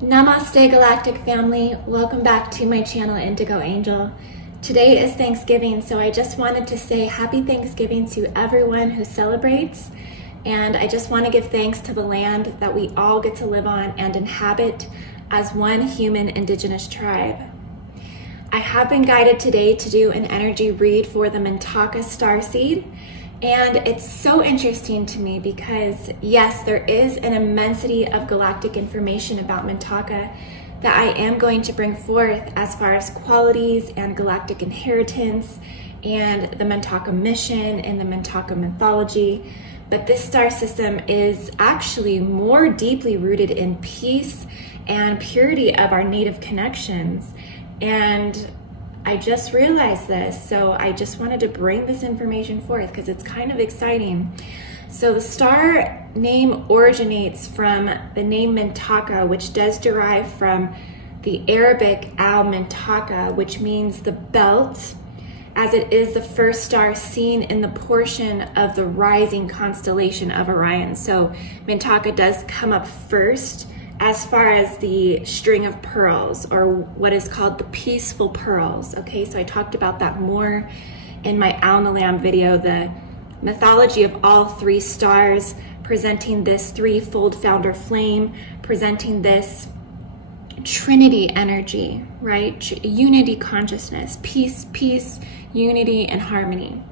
Namaste Galactic family, welcome back to my channel Indigo Angel. Today is Thanksgiving, so I just wanted to say happy Thanksgiving to everyone who celebrates, and I just want to give thanks to the land that we all get to live on and inhabit as one human indigenous tribe. I have been guided today to do an energy read for the Mintaka starseed. And it's so interesting to me because, yes, there is an immensity of galactic information about Mintaka that I am going to bring forth as far as qualities and galactic inheritance and the Mintaka mission and the Mintaka mythology. But this star system is actually more deeply rooted in peace and purity of our native connections. And I just realized this, so I just wanted to bring this information forth because it's kind of exciting. So the star name originates from the name Mintaka, which does derive from the Arabic al-Mintaka, which means the belt, as it is the first star seen in the portion of the rising constellation of Orion. So Mintaka does come up first as far as the string of pearls, or what is called the peaceful pearls. Okay, so I talked about that more in my Alnilam video, the mythology of all three stars, presenting this threefold founder flame, presenting this Trinity energy, right? Unity consciousness, peace, unity, and harmony.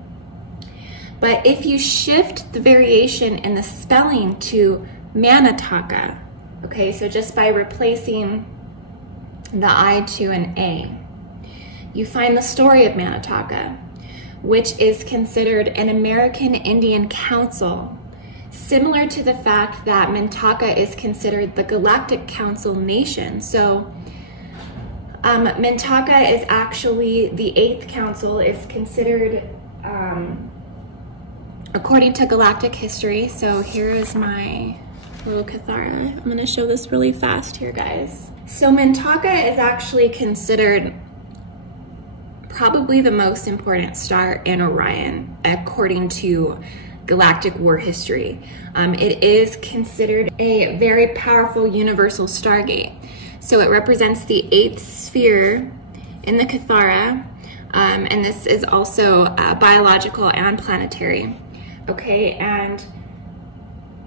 But if you shift the variation in the spelling to Manataka, okay, so just by replacing the I to an A, you find the story of Manataka, which is considered an American Indian council, similar to the fact that Mintaka is considered the Galactic Council nation. So Mintaka is actually the 8th council, is considered, according to galactic history. So here is my little Cathara. I'm going to show this really fast here, guys. So Mintaka is actually considered probably the most important star in Orion, according to galactic war history. It is considered a very powerful universal stargate. So it represents the 8th sphere in the Cathara, and this is also biological and planetary. Okay, and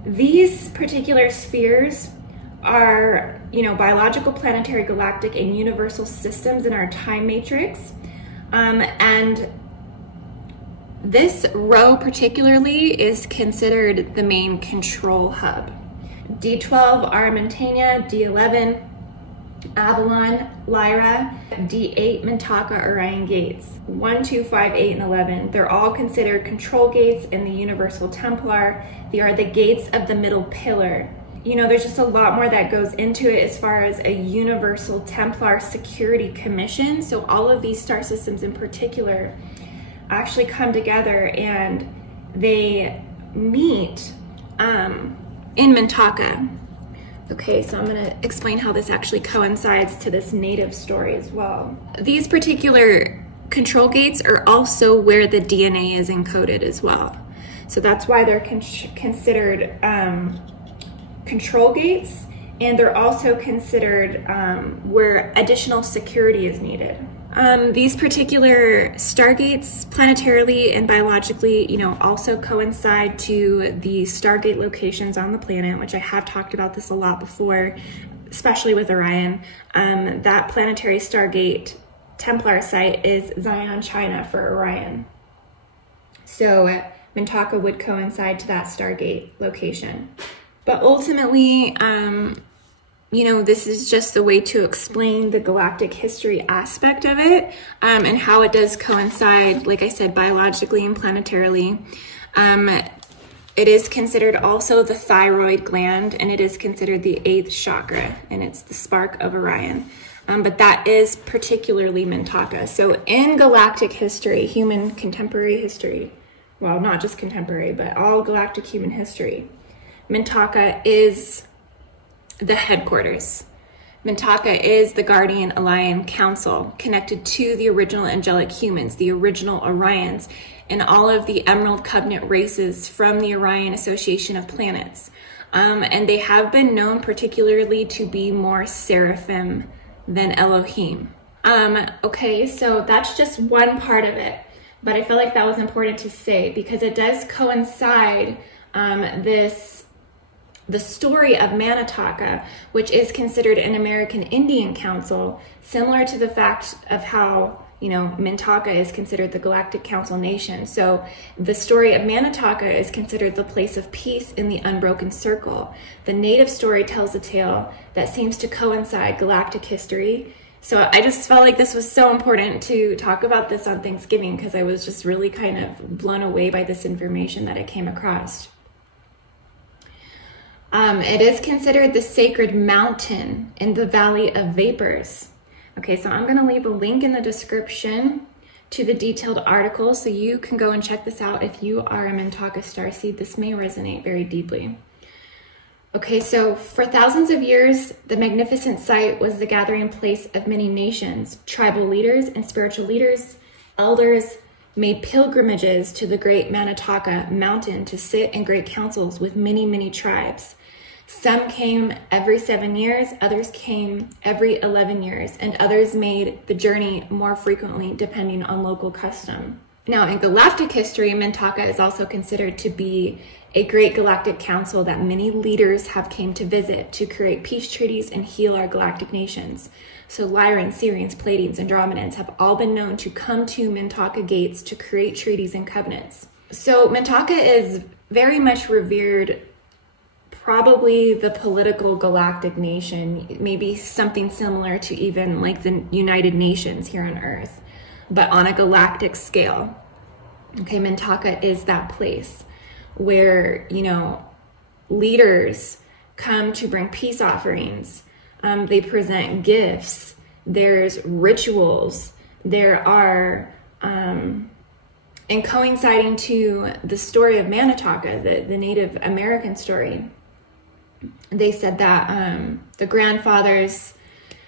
these particular spheres are, biological, planetary, galactic, and universal systems in our time matrix. And this row particularly is considered the main control hub. D12, Armentania, D11, Avalon, Lyra, D8, Mintaka, Orion gates. 1, 2, 5, 8, and 11. They're all considered control gates in the Universal Templar. They are the gates of the middle pillar. There's just a lot more that goes into it as far as a Universal Templar Security Commission. So all of these star systems in particular actually come together and they meet in Mintaka. Okay, so I'm going to explain how this actually coincides to this native story as well. These particular control gates are also where the DNA is encoded as well. So that's why they're considered control gates, and they're also considered where additional security is needed. These particular stargates, planetarily and biologically, also coincide to the stargate locations on the planet, which I have talked about this a lot before, especially with Orion. That planetary stargate Templar site is Zion, China for Orion. So Mintaka would coincide to that stargate location. But ultimately, this is just a way to explain the galactic history aspect of it, and how it does coincide, like I said, biologically and planetarily. It is considered also the thyroid gland, and it is considered the 8th chakra, and it's the spark of Orion. But that is particularly Mintaka. So in galactic history, human contemporary history, well, not just contemporary, but all galactic human history, Mintaka is the headquarters. Mintaka is the Guardian Alliance Council, connected to the original angelic humans, the original Orions, and all of the Emerald Covenant races from the Orion Association of Planets. And they have been known particularly to be more seraphim than Elohim. Okay, so that's just one part of it, but I feel like that was important to say because it does coincide the story of Manataka, which is considered an American Indian Council, similar to the fact of how, you know, Mintaka is considered the Galactic Council nation. So the story of Manataka is considered the place of peace in the unbroken circle. The native story tells a tale that seems to coincide galactic history. So I just felt like this was so important to talk about this on Thanksgiving because I was just really kind of blown away by this information that I came across. It is considered the sacred mountain in the Valley of Vapors. Okay, so I'm gonna leave a link in the description to the detailed article so you can go and check this out if you are a Mintaka starseed. This may resonate very deeply. Okay, so for thousands of years, the magnificent site was the gathering place of many nations. Tribal leaders and spiritual leaders, elders, made pilgrimages to the Great Mintaka mountain to sit in great councils with many, many tribes. Some came every 7 years, others came every 11 years, and others made the journey more frequently depending on local custom. Now, in galactic history, Mintaka is also considered to be a great galactic council that many leaders have came to visit to create peace treaties and heal our galactic nations. So Lyrans, Syrians, Pleiadians, Andromedans have all been known to come to Mintaka gates to create treaties and covenants. So Mintaka is very much revered, probably the political galactic nation, maybe something similar to even like the United Nations here on Earth, but on a galactic scale. Okay, Mintaka is that place where, you know, leaders come to bring peace offerings. They present gifts. There's rituals. There are, and coinciding to the story of Manataka, the Native American story, they said that the grandfathers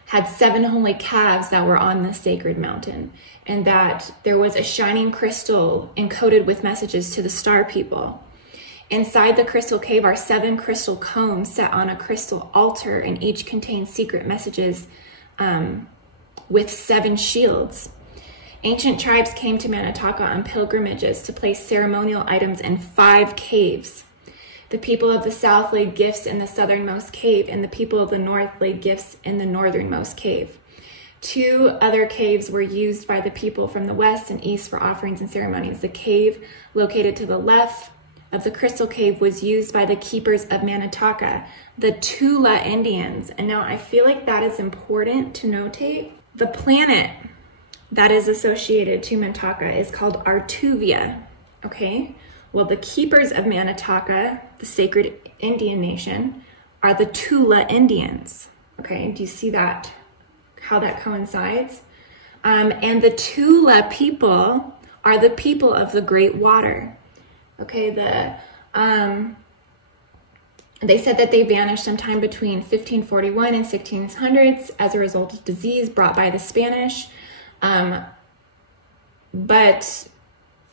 had 7 holy calves that were on the sacred mountain, and that there was a shining crystal encoded with messages to the star people. Inside the crystal cave are 7 crystal cones set on a crystal altar, and each contains secret messages with 7 shields. Ancient tribes came to Manataka on pilgrimages to place ceremonial items in 5 caves. The people of the south laid gifts in the southernmost cave, and the people of the north laid gifts in the northernmost cave. 2 other caves were used by the people from the west and east for offerings and ceremonies. The cave located to the left of the crystal cave was used by the keepers of Manataka, the Tula Indians. And now I feel like that is important to notate. The planet that is associated to Mintaka is called Artuvia, okay? Well, the keepers of Manataka, the sacred Indian nation, are the Tula Indians, okay? Do you see that, how that coincides? And the Tula people are the people of the Great Water, okay? They said that they vanished sometime between 1541 and 1600s as a result of disease brought by the Spanish. But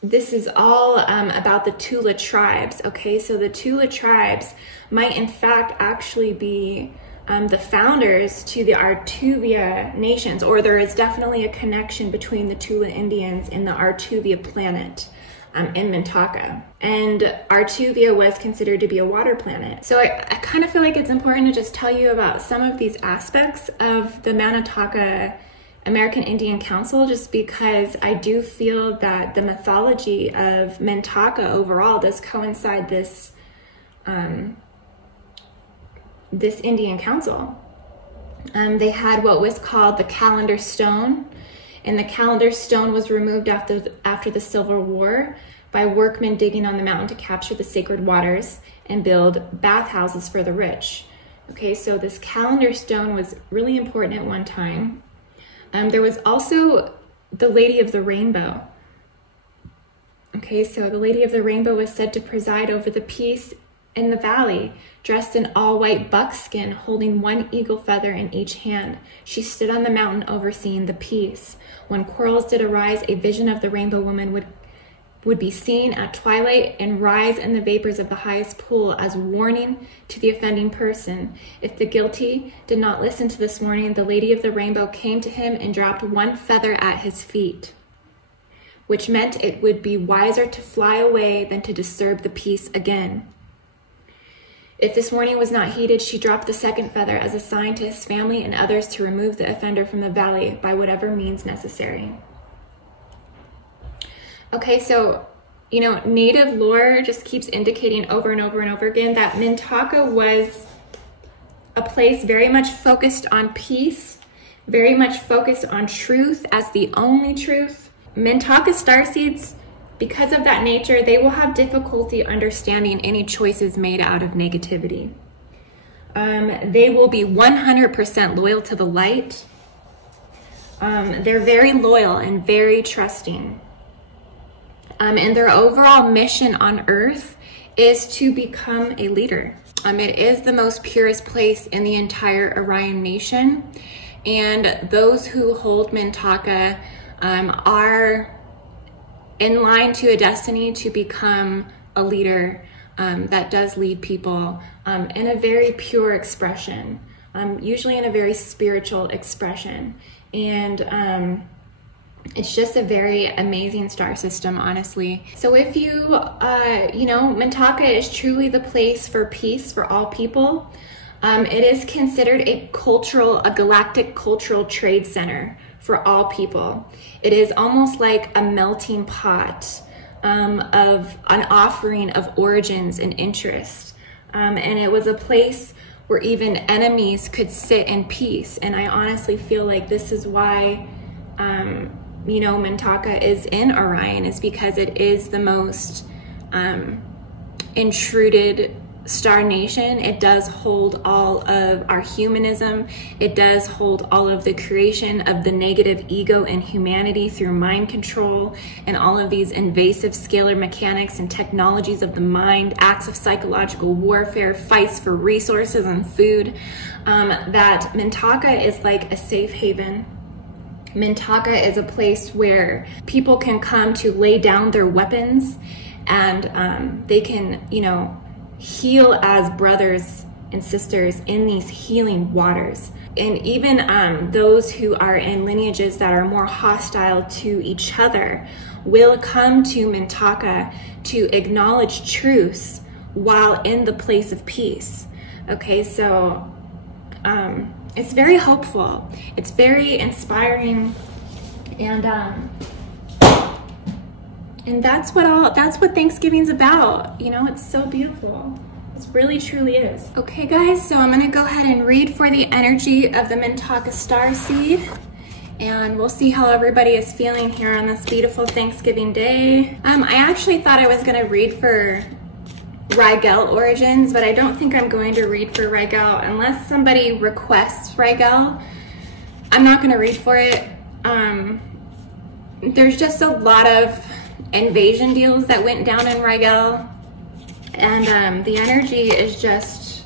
this is all about the Tula tribes, okay? So the Tula tribes might in fact actually be the founders to the Artuvia nations, or there is definitely a connection between the Tula Indians and the Artuvia planet in Mintaka. And Artuvia was considered to be a water planet. So I kind of feel like it's important to just tell you about some of these aspects of the Manataka American Indian Council, just because I do feel that the mythology of Mintaka overall does coincide this this Indian Council. They had what was called the calendar stone, and the calendar stone was removed after the Civil War by workmen digging on the mountain to capture the sacred waters and build bathhouses for the rich. Okay, so this calendar stone was really important at one time. There was also the Lady of the Rainbow. Okay, so the Lady of the Rainbow was said to preside over the peace in the valley, dressed in all white buckskin, holding 1 eagle feather in each hand. She stood on the mountain overseeing the peace. When quarrels did arise, a vision of the Rainbow Woman would would be seen at twilight and rise in the vapors of the highest pool as warning to the offending person. If the guilty did not listen to this warning, the Lady of the Rainbow came to him and dropped one feather at his feet, which meant it would be wiser to fly away than to disturb the peace again. If this warning was not heeded, she dropped the second feather as a sign to his family and others to remove the offender from the valley by whatever means necessary. Okay, so, native lore just keeps indicating over and over and over again that Mintaka was a place very much focused on peace, very much focused on truth as the only truth. Mintaka starseeds, because of that nature, they will have difficulty understanding any choices made out of negativity. They will be 100% loyal to the light. They're very loyal and very trusting. And their overall mission on Earth is to become a leader. It is the most purest place in the entire Orion nation. And those who hold Mintaka are in line to a destiny to become a leader that does lead people in a very pure expression, usually in a very spiritual expression. And it's just a very amazing star system, honestly. So if you, Mintaka is truly the place for peace for all people. It is considered a galactic cultural trade center for all people. It is almost like a melting pot of an offering of origins and interest. And it was a place where even enemies could sit in peace. And I honestly feel like this is why Mintaka is in Orion, is because it is the most intruded star nation. It does hold all of our humanism. It does hold all of the creation of the negative ego in humanity through mind control and all of these invasive scalar mechanics and technologies of the mind, acts of psychological warfare, fights for resources and food. That Mintaka is like a safe haven. Mintaka is a place where people can come to lay down their weapons and they can, heal as brothers and sisters in these healing waters. And even those who are in lineages that are more hostile to each other will come to Mintaka to acknowledge truths while in the place of peace. Okay, so it's very hopeful. It's very inspiring, and that's what Thanksgiving's about. It's so beautiful. It really truly is. Okay guys, so I'm gonna go ahead and read for the energy of the Mintaka starseed, and we'll see how everybody is feeling here on this beautiful Thanksgiving day. I actually thought I was gonna read for Rigel origins, but I don't think I'm going to read for Rigel unless somebody requests Rigel. I'm not gonna read for it. There's just a lot of invasion deals that went down in Rigel, and the energy is just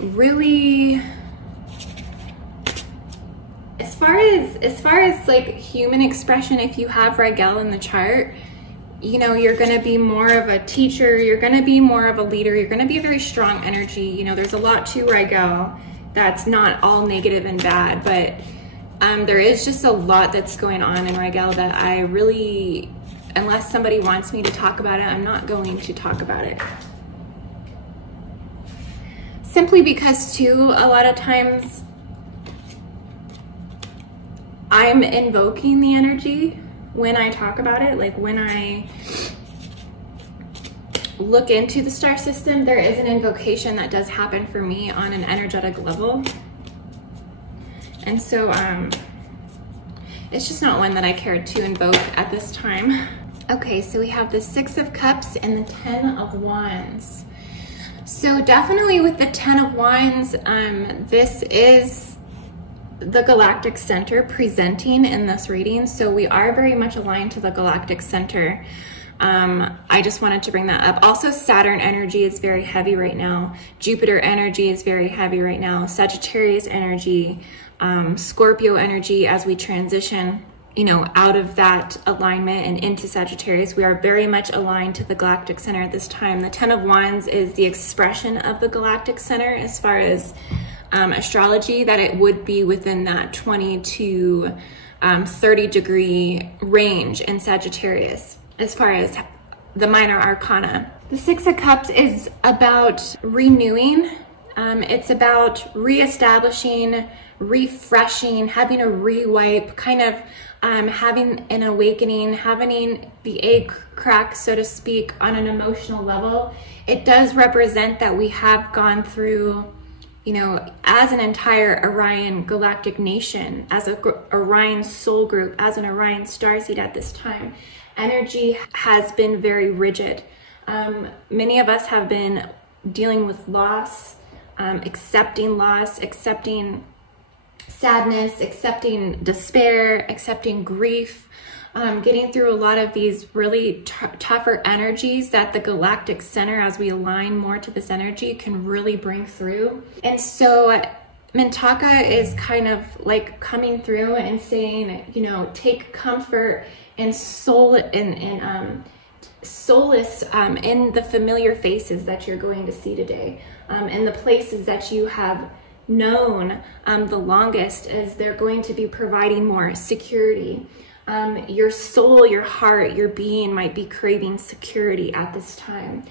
really, as far as like human expression, if you have Rigel in the chart, you're going to be more of a teacher, you're going to be more of a leader, you're going to be a very strong energy. There's a lot to Rigel that's not all negative and bad, but there is just a lot that's going on in Rigel that I really, unless somebody wants me to talk about it, I'm not going to talk about it. Simply because too, a lot of times I'm invoking the energy when I talk about it. Like when I look into the star system, there is an invocation that does happen for me on an energetic level. And so it's just not one that I cared to invoke at this time. Okay, so we have the Six of Cups and the Ten of Wands. So definitely with the Ten of Wands, this is the Galactic Center presenting in this reading. So we are very much aligned to the Galactic Center. I just wanted to bring that up. Also, Saturn energy is very heavy right now. Jupiter energy is very heavy right now. Sagittarius energy, Scorpio energy as we transition you know, out of that alignment and into Sagittarius. We are very much aligned to the Galactic Center at this time. The Ten of Wands is the expression of the Galactic Center as far as astrology, that it would be within that 20 to 30 degree range in Sagittarius as far as the minor arcana. The Six of Cups is about renewing. It's about reestablishing, refreshing, having a rewipe, kind of having an awakening, having the egg crack, so to speak, on an emotional level. It does represent that we have gone through, you know, as an entire Orion galactic nation, as a Orion soul group, as an Orion starseed at this time, energy has been very rigid. Many of us have been dealing with loss, accepting loss, accepting sadness, accepting despair, accepting grief, getting through a lot of these really tougher energies that the Galactic Center, as we align more to this energy, can really bring through. And so Mintaka is kind of like coming through and saying, you know, take comfort and solace in the familiar faces that you're going to see today, and the places that you have known the longest, as they're going to be providing more security. Your soul, your heart, your being might be craving security at this time.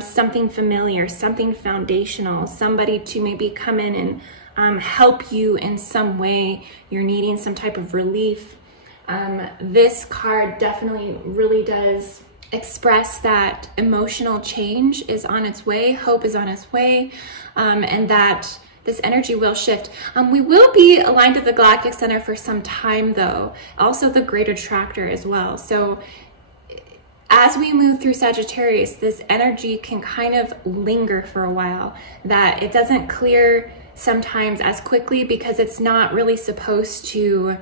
Something familiar, something foundational, somebody to maybe come in and help you in some way. You're needing some type of relief. This card definitely really does express that emotional change is on its way, hope is on its way, and that this energy will shift. We will be aligned to the Galactic Center for some time though, also the Great Attractor as well. So as we move through Sagittarius, this energy can kind of linger for a while, that it doesn't clear sometimes as quickly because it's not really supposed to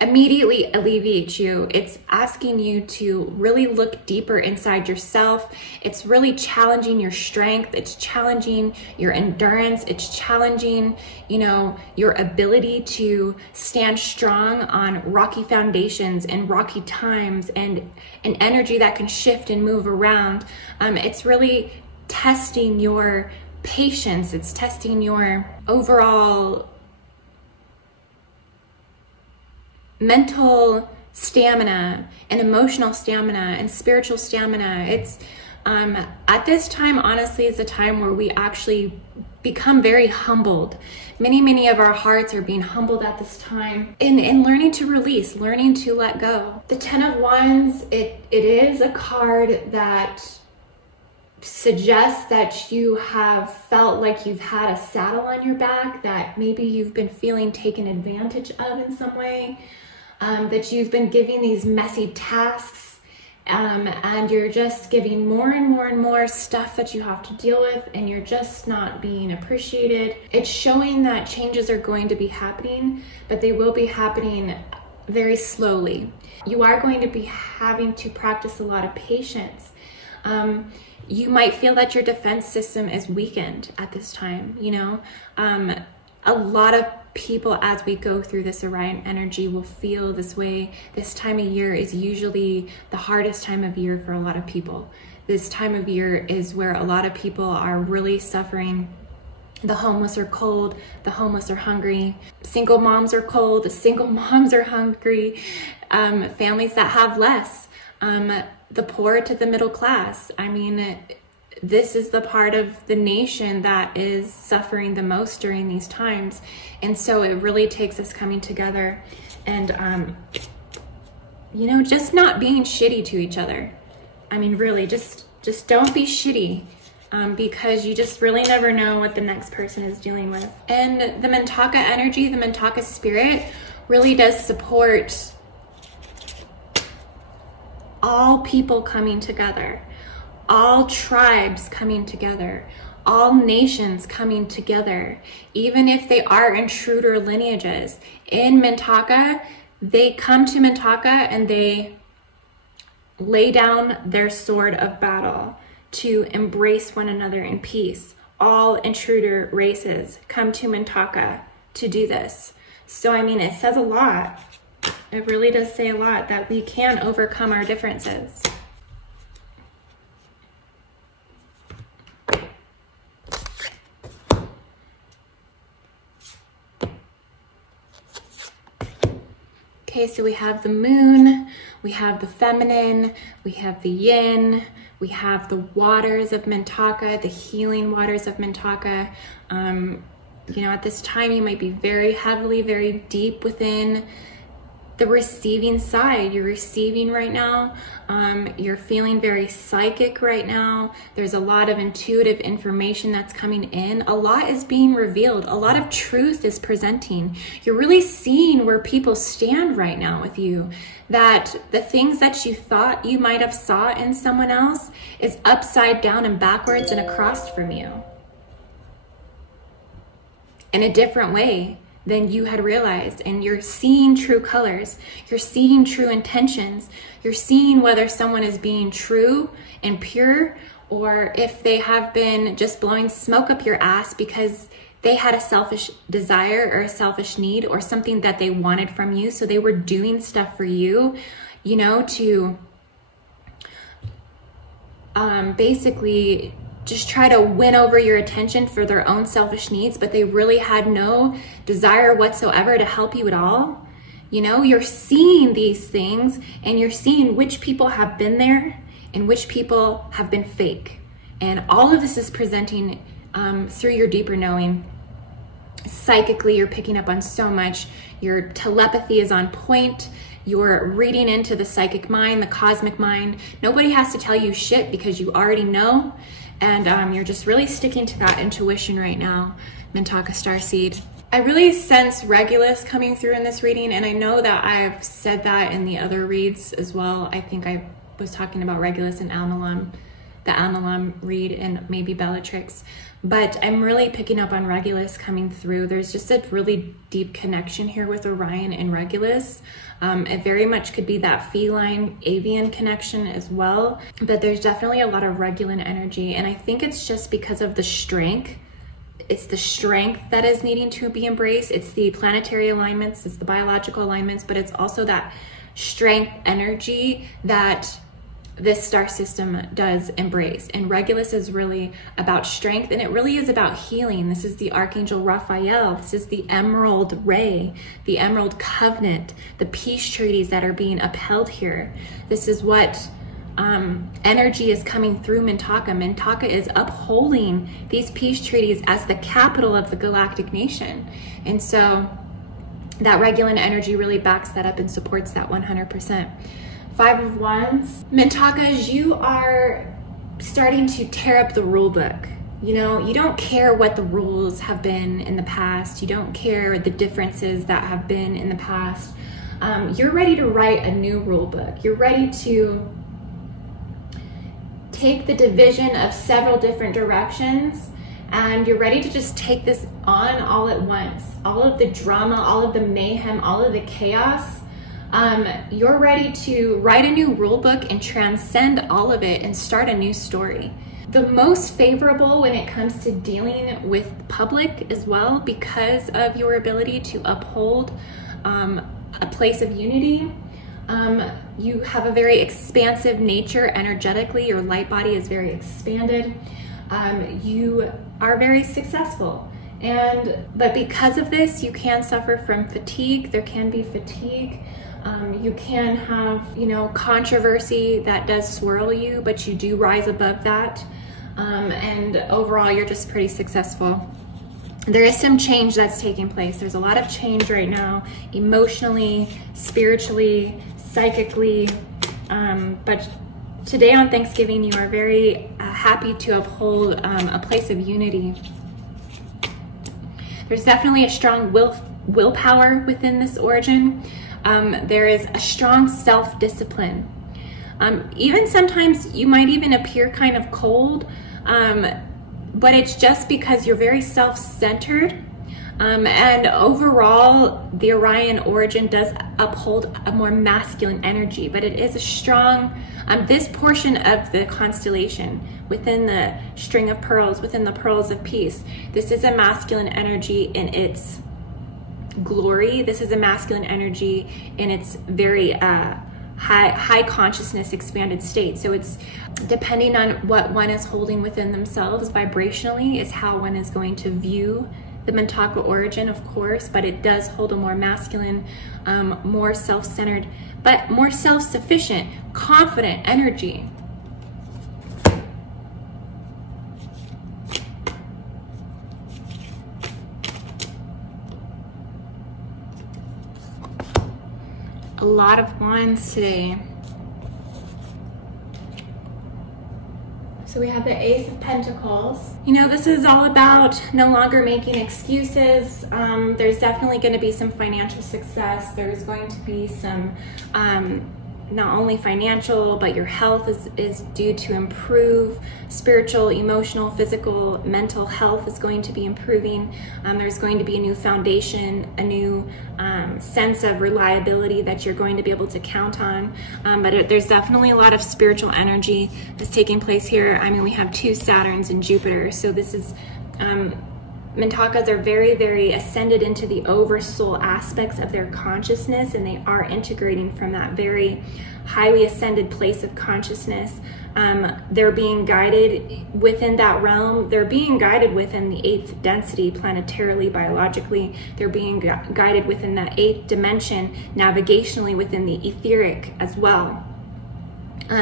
immediately alleviate you. It's asking you to really look deeper inside yourself. It's really challenging your strength. It's challenging your endurance. It's challenging, you know, your ability to stand strong on rocky foundations and rocky times, and an energy that can shift and move around. It's really testing your patience. It's testing your overall mental stamina and emotional stamina and spiritual stamina. It's at this time, honestly, is a time where we actually become very humbled. Many of our hearts are being humbled at this time in learning to release, learning to let go. The Ten of Wands, it is a card that suggests that you have felt like you've had a saddle on your back, that maybe you've been feeling taken advantage of in some way. That you've been giving these messy tasks, and you're just giving more and more and more stuff that you have to deal with, and you're just not being appreciated. It's showing that changes are going to be happening, but they will be happening very slowly. You are going to be having to practice a lot of patience. You might feel that your defense system is weakened at this time, you know. A lot of people, as we go through this Orion energy, will feel this way. This time of year is usually the hardest time of year for a lot of people. This time of year is where a lot of people are really suffering. The homeless are cold, the homeless are hungry, single moms are cold, single moms are hungry, families that have less, the poor to the middle class. I mean, this is the part of the nation that is suffering the most during these times. And so it really takes us coming together and, you know, just not being shitty to each other. I mean, really, just don't be shitty, because you just really never know what the next person is dealing with. And the Mintaka energy, the Mintaka spirit, really does support all people coming together, all tribes coming together, all nations coming together, even if they are intruder lineages. In Mintaka, they come to Mintaka and they lay down their sword of battle to embrace one another in peace. All intruder races come to Mintaka to do this. So, I mean, it says a lot. It really does say a lot that we can overcome our differences. Okay, so we have the moon, we have the feminine, we have the yin, we have the waters of Mintaka, the healing waters of Mintaka. You know, at this time, you might be very heavily, very deep within the receiving side. You're receiving right now. You're feeling very psychic right now. There's a lot of intuitive information that's coming in. A lot is being revealed. A lot of truth is presenting. You're really seeing where people stand right now with you. That the things that you thought you might have saw in someone else is upside down and backwards and across from you in a different way than you had realized. And you're seeing true colors. You're seeing true intentions. You're seeing whether someone is being true and pure, or if they have been just blowing smoke up your ass because they had a selfish desire or a selfish need or something that they wanted from you. So they were doing stuff for you, you know, to basically just try to win over your attention for their own selfish needs, but they really had no desire whatsoever to help you at all. You know, you're seeing these things and you're seeing which people have been there and which people have been fake. And all of this is presenting through your deeper knowing. Psychically, you're picking up on so much. Your telepathy is on point. You're reading into the psychic mind, the cosmic mind. Nobody has to tell you shit because you already know. And you're just really sticking to that intuition right now, Mintaka Starseed. I really sense Regulus coming through in this reading, and I know that I've said that in the other reads as well. I think I was talking about Regulus and Alnilam, the Alnilam read, and maybe Bellatrix. But I'm really picking up on Regulus coming through. There's just a really deep connection here with Orion and Regulus. It very much could be that feline avian connection as well, but there's definitely a lot of Regulan energy, and I think it's just because of the strength. It's the strength that is needing to be embraced. It's the planetary alignments, it's the biological alignments, but it's also that strength energy that this star system does embrace. And Regulus is really about strength, and it really is about healing. This is the Archangel Raphael. This is the Emerald Ray, the Emerald Covenant, the peace treaties that are being upheld here. This is what energy is coming through Mintaka. Mintaka is upholding these peace treaties as the capital of the galactic nation. And so that Regulan energy really backs that up and supports that 100%. Five of Wands. Mintakas, you are starting to tear up the rule book. You know, you don't care what the rules have been in the past. You don't care the differences that have been in the past. You're ready to write a new rule book. You're ready to take the division of several different directions, and you're ready to just take this on all at once. All of the drama, all of the mayhem, all of the chaos. You're ready to write a new rule book and transcend all of it and start a new story. The most favorable when it comes to dealing with public as well, because of your ability to uphold a place of unity. You have a very expansive nature energetically. Your light body is very expanded. You are very successful. But because of this, you can suffer from fatigue. There can be fatigue. You can have, you know, controversy that does swirl you, but you do rise above that. And overall, you're just pretty successful. There is some change that's taking place. There's a lot of change right now, emotionally, spiritually, psychically. But today on Thanksgiving, you are very happy to uphold a place of unity. There's definitely a strong willpower within this origin. There is a strong self-discipline. Even sometimes you might even appear kind of cold, but it's just because you're very self-centered. And overall, the Orion origin does uphold a more masculine energy, but it is a strong, this portion of the constellation within the string of pearls, within the pearls of peace, this is a masculine energy in its glory. This is a masculine energy in its very high consciousness expanded state. So it's depending on what one is holding within themselves vibrationally is how one is going to view the Mintaka origin, of course, but it does hold a more masculine, more self-centered, but more self-sufficient, confident energy. A lot of wands today. So we have the Ace of Pentacles. You know, this is all about no longer making excuses. There's definitely going to be some financial success. There's going to be some, not only financial, but your health is due to improve. Spiritual, emotional, physical, mental health is going to be improving. There's going to be a new foundation, a new sense of reliability that you're going to be able to count on. But there's definitely a lot of spiritual energy that's taking place here. I mean, we have 2 Saturns and Jupiter. So this is, Mintakas are very, very ascended into the oversoul aspects of their consciousness, and they are integrating from that very highly ascended place of consciousness. They're being guided within that realm. They're being guided within the 8th density planetarily, biologically. They're being guided within that 8th dimension, navigationally within the etheric as well.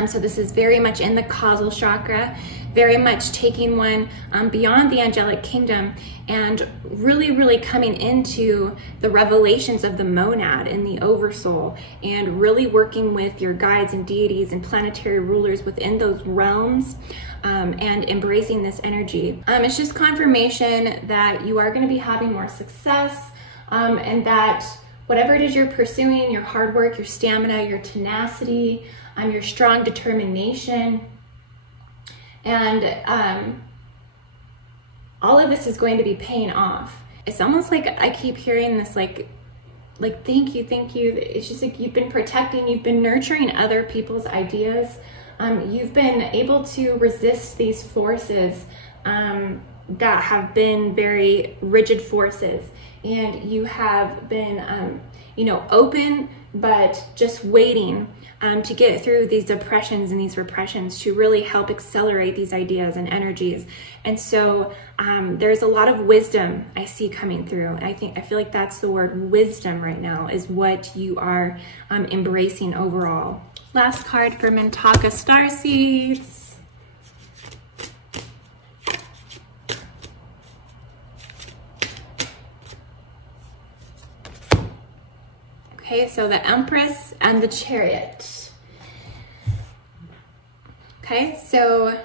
So this is very much in the causal chakra, very much taking one beyond the angelic kingdom and really, really coming into the revelations of the monad and the oversoul, and really working with your guides and deities and planetary rulers within those realms, and embracing this energy. It's just confirmation that you are going to be having more success, and that whatever it is you're pursuing, your hard work, your stamina, your tenacity, your strong determination, and all of this is going to be paying off. It's almost like I keep hearing this like thank you. It's just like you've been protecting, you've been nurturing other people's ideas. You've been able to resist these forces that have been very rigid forces, and you have been you know, open, but just waiting to get through these oppressions and these repressions to really help accelerate these ideas and energies. And so there's a lot of wisdom I see coming through. And I feel like that's the word, wisdom, right now is what you are embracing overall. Last card for Mintaka Starseeds. Okay, so the Empress and the Chariot. Okay, so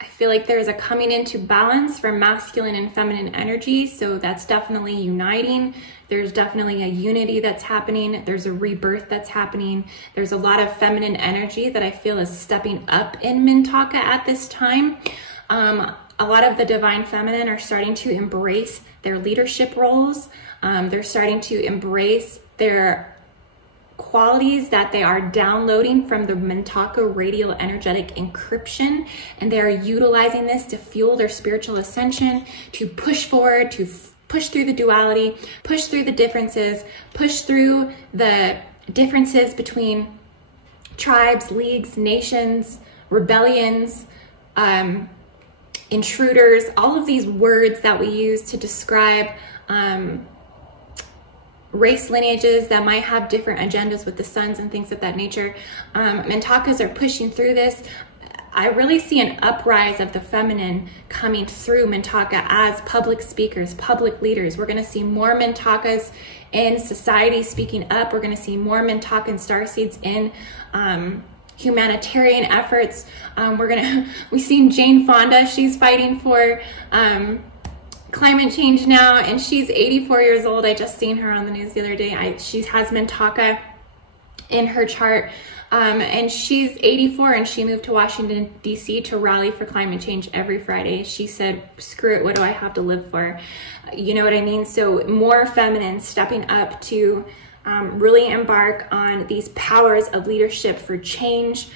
I feel like there's a coming into balance for masculine and feminine energy. So that's definitely uniting. There's definitely a unity that's happening. There's a rebirth that's happening. There's a lot of feminine energy that I feel is stepping up in Mintaka at this time. A lot of the divine feminine are starting to embrace their leadership roles. They're starting to embrace their qualities that they are downloading from the Mintaka radial energetic encryption, and they are utilizing this to fuel their spiritual ascension, to push forward, to push through the duality, push through the differences, push through the differences between tribes, leagues, nations, rebellions, intruders, all of these words that we use to describe race lineages that might have different agendas with the sons and things of that nature. Mintakas are pushing through this. I really see an uprise of the feminine coming through Mintaka as public speakers, public leaders. We're going to see more Mintakas in society speaking up. We're going to see more Mintaka and Starseeds in humanitarian efforts. We've seen Jane Fonda. She's fighting for climate change now, and she's 84 years old. I just seen her on the news the other day. She has Mintaka in her chart, and she's 84, and she moved to Washington, D.C. to rally for climate change every Friday. She said, screw it, what do I have to live for? You know what I mean? So more feminine stepping up to really embark on these powers of leadership for change,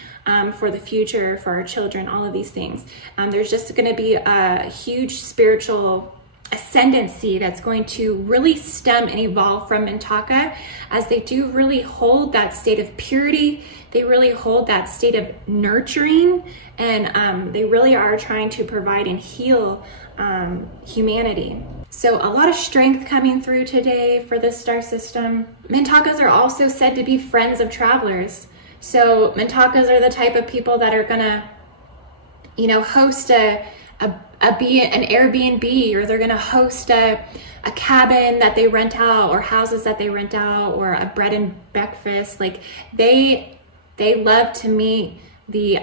for the future, for our children, all of these things. There's just going to be a huge spiritual ascendancy that's going to really stem and evolve from Mintaka, as they do really hold that state of purity. They really hold that state of nurturing, and they really are trying to provide and heal humanity. So a lot of strength coming through today for this star system. Mintakas are also said to be friends of travelers. So Mintakas are the type of people that are gonna, you know, host an Airbnb, or they're gonna host a cabin that they rent out, or houses that they rent out, or a bread and breakfast. Like they love to meet the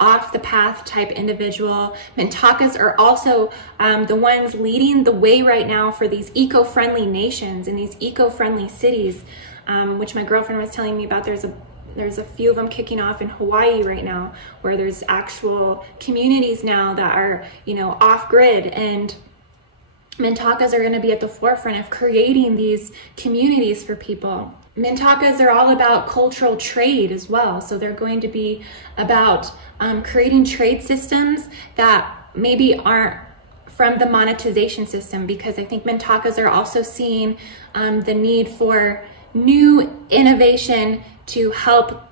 off the path type individual. Mintakas are also the ones leading the way right now for these eco-friendly nations and these eco-friendly cities, which my girlfriend was telling me about. There's a few of them kicking off in Hawaii right now, where there's actual communities now that are, you know, off grid, and Mintakas are going to be at the forefront of creating these communities for people. Mintakas are all about cultural trade as well. So they're going to be about creating trade systems that maybe aren't from the monetization system, because I think Mintakas are also seeing the need for new innovation to help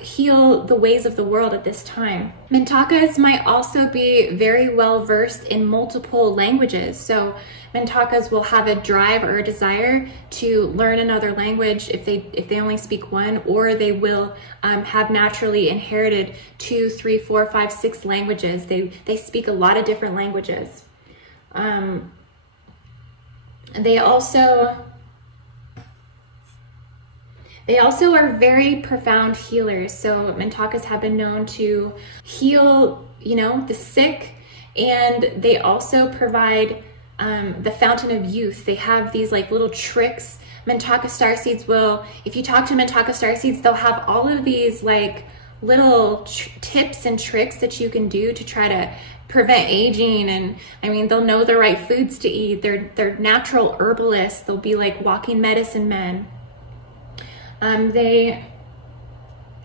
heal the ways of the world at this time. Mintakas might also be very well versed in multiple languages. So Mintakas will have a drive or a desire to learn another language if they only speak one, or they will have naturally inherited 2, 3, 4, 5, 6 languages. They speak a lot of different languages. They also are very profound healers. So Mintakas have been known to heal, you know, the sick, and they also provide the fountain of youth. They have these like little tricks. Mintaka starseeds will, if you talk to Mintaka starseeds, they'll have all of these like little tips and tricks that you can do to try to prevent aging. And I mean, they'll know the right foods to eat. They're natural herbalists. They'll be like walking medicine men. They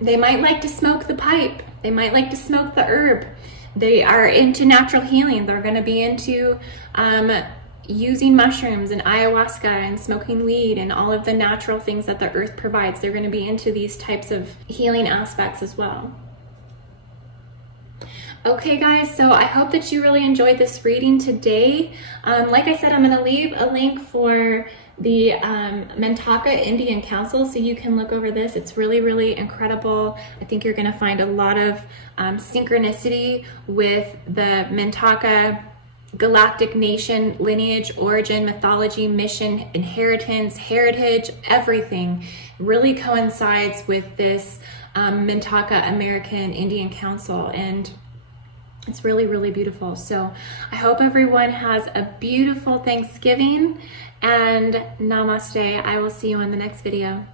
might like to smoke the pipe. They might like to smoke the herb. They are into natural healing. They're going to be into using mushrooms and ayahuasca and smoking weed and all of the natural things that the earth provides. They're going to be into these types of healing aspects as well. Okay guys, so I hope that you really enjoyed this reading today. Like I said, I'm going to leave a link for the Mintaka Indian Council, so you can look over this. It's really, really incredible. I think you're going to find a lot of synchronicity with the Mintaka galactic nation, lineage, origin, mythology, mission, inheritance, heritage, everything really coincides with this Mintaka American Indian Council, and it's really, really beautiful. So I hope everyone has a beautiful Thanksgiving, and namaste. I will see you in the next video.